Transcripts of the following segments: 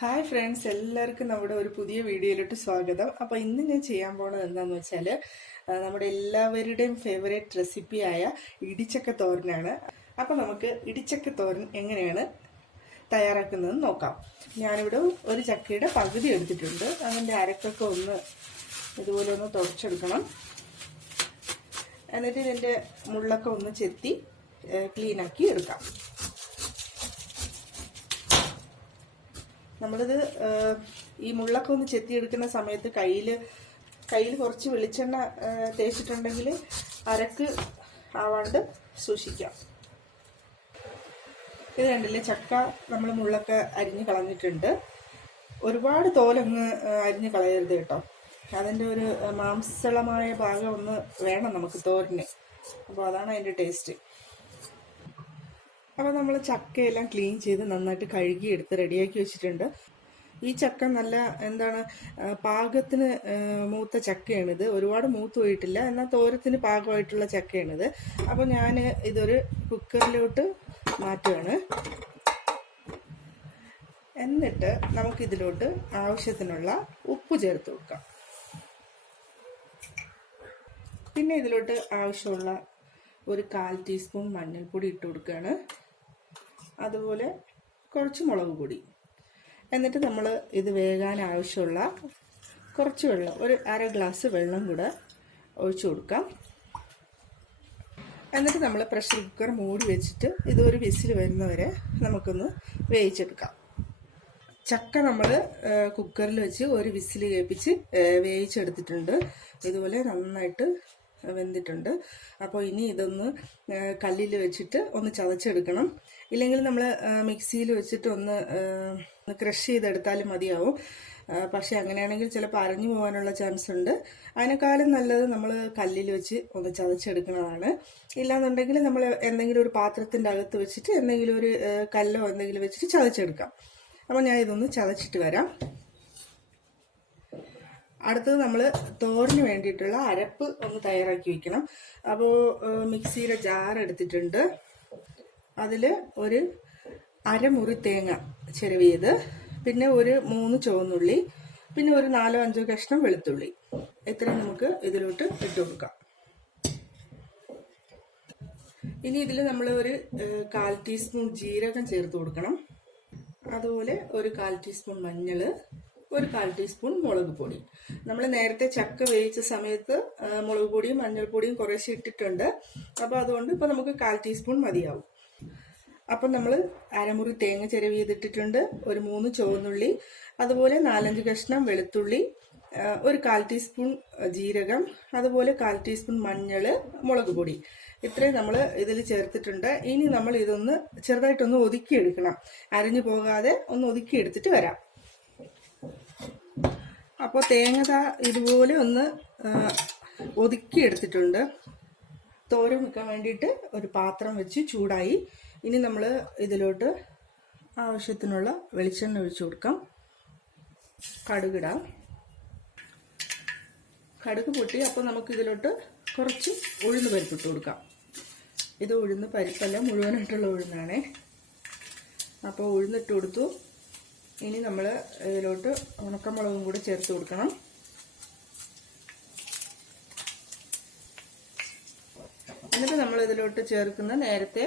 Hi friends, എല്ലാവർക്കും നമ്മുടെ ഒരു പുതിയ വീഡിയോയിലോട്ട് സ്വാഗതം. അപ്പോൾ ഇന്ന് ഞാൻ ചെയ്യാൻ പോണത് എന്താണെന്ന് വെച്ചാൽ നമ്മുടെ എല്ലാവരുടെയും ഫേവറേറ്റ് റെസിപ്പിയായ ഇടിച്ചക്ക തോരനാണ്. അപ്പോൾ നമുക്ക് ഇടിച്ചക്ക തോരൻ എങ്ങനെയാണ് തയ്യാറാക്കുന്നതെന്ന് നോക്കാം. ഞാനിവിടെ ഒരു ചക്കയുടെ പകുതി എടുത്തിട്ടുണ്ട്. അതിൻ്റെ അരക്കൊക്കെ ഒന്ന് ഇതുപോലെ ഒന്ന് തുടച്ചെടുക്കണം. എന്നിട്ട് ഇതിൻ്റെ മുള്ളൊക്കെ ഒന്ന് ചെത്തി ക്ലീനാക്കി എടുക്കാം. നമ്മളിത് ഈ മുള്ളൊക്കെ ഒന്ന് ചെത്തിയെടുക്കുന്ന സമയത്ത് കയ്യിൽ കുറച്ച് വെളിച്ചെണ്ണ തേച്ചിട്ടുണ്ടെങ്കിൽ അരക്ക് ആവാണ്ട് സൂക്ഷിക്കാം. ഇത് കണ്ടില്ലേ, ചക്ക നമ്മൾ മുള്ളൊക്കെ അരിഞ്ഞ് കളഞ്ഞിട്ടുണ്ട്. ഒരുപാട് തോലങ്ങ് അരിഞ്ഞ് കളയരുത് കേട്ടോ. അതിൻ്റെ ഒരു മാംസളമായ ഭാഗം ഒന്ന് വേണം നമുക്ക് തോരന്. അപ്പോൾ അതാണ് അതിൻ്റെ ടേസ്റ്റ്. അപ്പോൾ നമ്മൾ ചക്കയെല്ലാം ക്ലീൻ ചെയ്ത് നന്നായിട്ട് കഴുകി എടുത്ത് റെഡിയാക്കി വെച്ചിട്ടുണ്ട്. ഈ ചക്ക നല്ല പാകത്തിന് മൂത്ത ചക്കയാണിത്. ഒരുപാട് മൂത്ത് പോയിട്ടില്ല, എന്നാൽ തോരത്തിന് പാകമായിട്ടുള്ള ചക്കയാണിത്. അപ്പോൾ ഞാൻ ഇതൊരു കുക്കറിലോട്ട് മാറ്റുകയാണ്. എന്നിട്ട് നമുക്കിതിലോട്ട് ആവശ്യത്തിനുള്ള ഉപ്പ് ചേർത്ത് വെക്കാം. പിന്നെ ഇതിലോട്ട് ആവശ്യമുള്ള ഒരു 1/4 ടീസ്പൂൺ മഞ്ഞൾപ്പൊടി ഇട്ട് കൊടുക്കുകയാണ്. അതുപോലെ കുറച്ച് മുളക് പൊടി. എന്നിട്ട് നമ്മൾ ഇത് വേകാൻ ആവശ്യമുള്ള കുറച്ച് വെള്ളം, ഒരു 1/2 ഗ്ലാസ് വെള്ളം കൂടെ ഒഴിച്ചു കൊടുക്കാം. എന്നിട്ട് നമ്മൾ പ്രഷർ കുക്കർ മൂടി വെച്ചിട്ട് ഇതൊരു വിസിൽ വരുന്നവരെ നമുക്കൊന്ന് വേവിച്ചെടുക്കാം. ചക്ക നമ്മൾ കുക്കറിൽ വെച്ച് ഒരു വിസിൽ കേൾപ്പിച്ച് വേവിച്ചെടുത്തിട്ടുണ്ട്. ഇതുപോലെ നന്നായിട്ട് വെന്തിട്ടുണ്ട്. അപ്പോൾ ഇനി ഇതൊന്ന് കല്ലിൽ വെച്ചിട്ട് ഒന്ന് ചതച്ചെടുക്കണം. ഇല്ലെങ്കിൽ നമ്മൾ മിക്സിയിൽ വെച്ചിട്ട് ഒന്ന് ക്രഷ് ചെയ്തെടുത്താലും മതിയാവും. പക്ഷെ അങ്ങനെയാണെങ്കിൽ ചിലപ്പോൾ അരഞ്ഞു പോകാനുള്ള ചാൻസ് ഉണ്ട്. അതിനേക്കാളും നല്ലത് നമ്മൾ കല്ലിൽ വെച്ച് ഒന്ന് ചതച്ചെടുക്കുന്നതാണ്. ഇല്ലാന്നുണ്ടെങ്കിൽ നമ്മൾ എന്തെങ്കിലും ഒരു പാത്രത്തിൻ്റെ അകത്ത് വെച്ചിട്ട് എന്തെങ്കിലും ഒരു കല്ലോ എന്തെങ്കിലും വെച്ചിട്ട് ചതച്ചെടുക്കാം. അപ്പോൾ ഞാൻ ഇതൊന്ന് ചതച്ചിട്ട് വരാം. അടുത്തത് നമ്മൾ തോരന് വേണ്ടിയിട്ടുള്ള അരപ്പ് ഒന്ന് തയ്യാറാക്കി വെക്കണം. അപ്പോൾ മിക്സിയുടെ ജാർ എടുത്തിട്ടുണ്ട്. അതിൽ ഒരു അരമുറി തേങ്ങ ചിരവിയത്, പിന്നെ ഒരു 3 ചുവന്നുള്ളി, പിന്നെ ഒരു 4-5 കഷ്ണം വെളുത്തുള്ളി. ഇത്രയും നമുക്ക് ഇതിലോട്ട് ഇട്ട് കൊടുക്കാം. ഇനി ഇതിൽ നമ്മൾ ഒരു 1/4 ടീസ്പൂൺ ജീരകം ചേർത്ത് കൊടുക്കണം. അതുപോലെ ഒരു 1/4 ടീസ്പൂൺ മഞ്ഞൾ, ഒരു 1/4 ടീസ്പൂൺ മുളക് പൊടി. നമ്മൾ നേരത്തെ ചക്ക വേവിച്ച സമയത്ത് മുളക് പൊടിയും മഞ്ഞൾപ്പൊടിയും കുറേശ്ശെ ഇട്ടിട്ടുണ്ട്. അപ്പോൾ അതുകൊണ്ട് ഇപ്പോൾ നമുക്ക് 1/4 ടീസ്പൂൺ മതിയാവും. അപ്പം നമ്മൾ അരമുറി തേങ്ങ ചിരവി ചെയ്തിട്ടിട്ടുണ്ട്, ഒരു 3 ചുവന്നുള്ളി, അതുപോലെ 4-5 കഷ്ണം വെളുത്തുള്ളി, ഒരു 1/4 ടീസ്പൂൺ ജീരകം, അതുപോലെ 1/4 ടീസ്പൂൺ മഞ്ഞൾ, മുളക് പൊടി. ഇത്രയും നമ്മൾ ഇതിൽ ചേർത്തിട്ടുണ്ട്. ഇനി നമ്മൾ ഇതൊന്ന് ചെറുതായിട്ടൊന്ന് ഒതുക്കിയെടുക്കണം. അരഞ്ഞു പോകാതെ ഒന്ന് ഒതുക്കിയെടുത്തിട്ട് വരാം. അപ്പോൾ തേങ്ങ ഇതുപോലെ ഒന്ന് ഒതുക്കിയെടുത്തിട്ടുണ്ട്. തോരൻ വെക്കാൻ വേണ്ടിയിട്ട് ഒരു പാത്രം വെച്ച് ചൂടായി. ഇനി നമ്മൾ ഇതിലോട്ട് ആവശ്യത്തിനുള്ള വെളിച്ചെണ്ണ ഒഴിച്ചു കൊടുക്കാം. കടുകിടാം. കടുക് പൊട്ടി. അപ്പോൾ നമുക്ക് ഇതിലോട്ട് കുറച്ച് ഉഴുന്ന് പരിപ്പിട്ട് കൊടുക്കാം. ഇത് ഉഴുന്ന് പരിപ്പല്ല, മുഴുവനായിട്ടുള്ള ഉഴുന്നാണേ. അപ്പോൾ ഉഴുന്നിട്ട് കൊടുത്തു. ഇനി നമ്മൾ ഇതിലോട്ട് ഉണക്കമുളകും കൂടി ചേർത്ത് കൊടുക്കണം. എന്നിട്ട് നമ്മൾ ഇതിലോട്ട് ചേർക്കുന്ന നേരത്തെ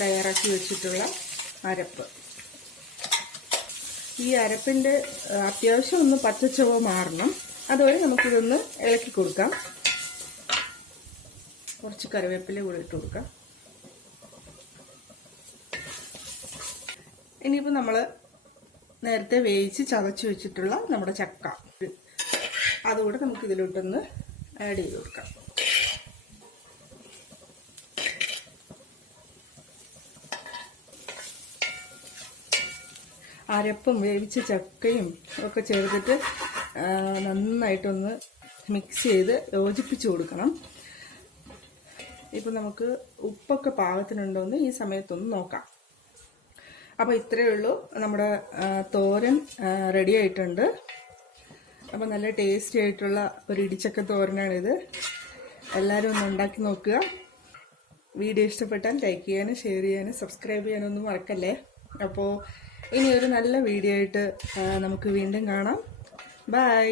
തയ്യാറാക്കി വെച്ചിട്ടുള്ള അരപ്പ്. ഈ അരപ്പിൻ്റെ അത്യാവശ്യം ഒന്ന് പച്ചച്ചുവ മാറണം. അതുവരെ നമുക്കിതൊന്ന് ഇളക്കി കൊടുക്കാം. കുറച്ച് കറിവേപ്പില കൂടി ഇട്ട് കൊടുക്കാം. ഇനിയിപ്പോൾ നമ്മൾ നേരത്തെ വേവിച്ച് ചതച്ച് വെച്ചിട്ടുള്ള നമ്മുടെ ചക്ക അതുകൂടെ നമുക്ക് ഇതിലോട്ടൊന്ന് ആഡ് ചെയ്ത് കൊടുക്കാം. അരപ്പും വേവിച്ച ചക്കയും ഒക്കെ ചേർത്തിട്ട് നന്നായിട്ടൊന്ന് മിക്സ് ചെയ്ത് യോജിപ്പിച്ച് കൊടുക്കണം. ഇപ്പം നമുക്ക് ഉപ്പൊക്കെ പാകത്തിനുണ്ടോയെന്ന് ഈ സമയത്തൊന്ന് നോക്കാം. അപ്പോൾ ഇത്രയേ ഉള്ളൂ, നമ്മുടെ തോരൻ റെഡി ആയിട്ടുണ്ട്. അപ്പോൾ നല്ല ടേസ്റ്റി ആയിട്ടുള്ള ഒരു ഇടിച്ചക്ക തോരനാണിത്. എല്ലാവരും ഒന്ന് ഉണ്ടാക്കി നോക്കുക. വീഡിയോ ഇഷ്ടപ്പെട്ടാൽ ലൈക്ക് ചെയ്യാനും ഷെയർ ചെയ്യാനും സബ്സ്ക്രൈബ് ചെയ്യാനൊന്നും മറക്കല്ലേ. അപ്പോൾ ഇനി ഒരു നല്ല വീഡിയോ ആയിട്ട് നമുക്ക് വീണ്ടും കാണാം. ബൈ.